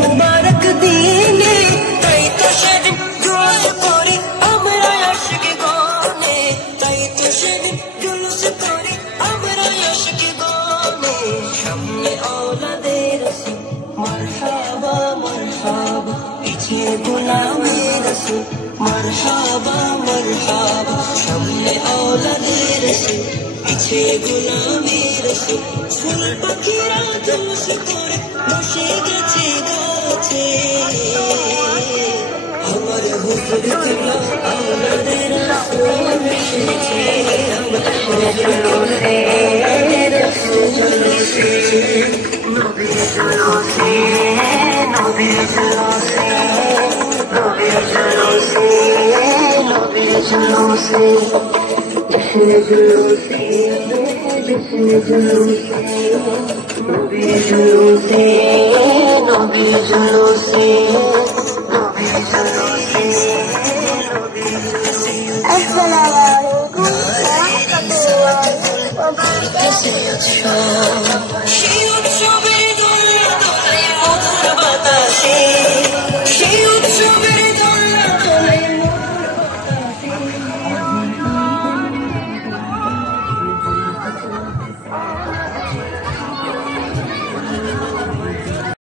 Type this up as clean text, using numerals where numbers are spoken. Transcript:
मुबारक दीने ताई तो सेदिन जुलूस करी आमरा आशिक गाने ताई तो सेदिन जुलूस करी आमरा आशिक गाने सामने औलादे रसूल मरहबा मरहबा पीछे गुलामे रसूल मरहबा मरहबा सामने औलादे रसूल पीछे गुलामे रसूल फूल पाखिरा जुलूस करे বসে গেছে গাছে আমার হুজুর ছিল আওলাদের রাসূল এসেছে আমার হুজুরের রাসূল এসেছে নবীর জলসে নবীর জলসে নবীর জলসে নবীর জলসে জশ্ন জলসে জশ্ন জলসে নবীর জলসে নবীর জলসে